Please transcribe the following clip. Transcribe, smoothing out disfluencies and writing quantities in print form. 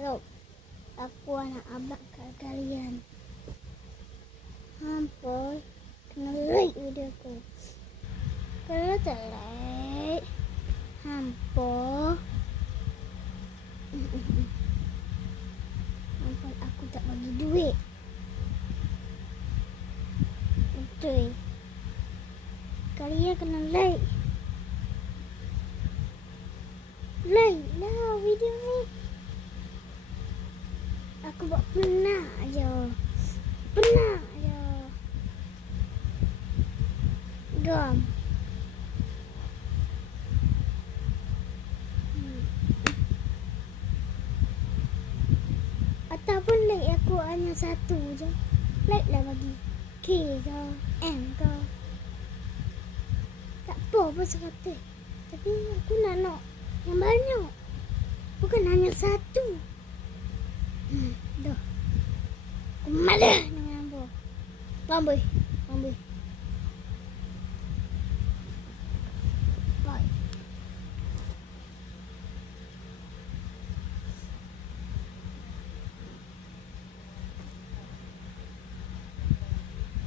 Hello. Aku nak abang kat kalian. Hampa kena like video aku. Kalau tak like, hampa aku tak bagi duit. Betul. Kalian kena like. Like lah video ni. Aku buat pernah je. Gam. Ataupun like aku hanya satu je. Like lah bagi K ke M ke. Tak apa pun sekata. Tapi aku nak yang banyak. Bukan hanya satu. Dah. Aku malah dengan hampa. Lambai.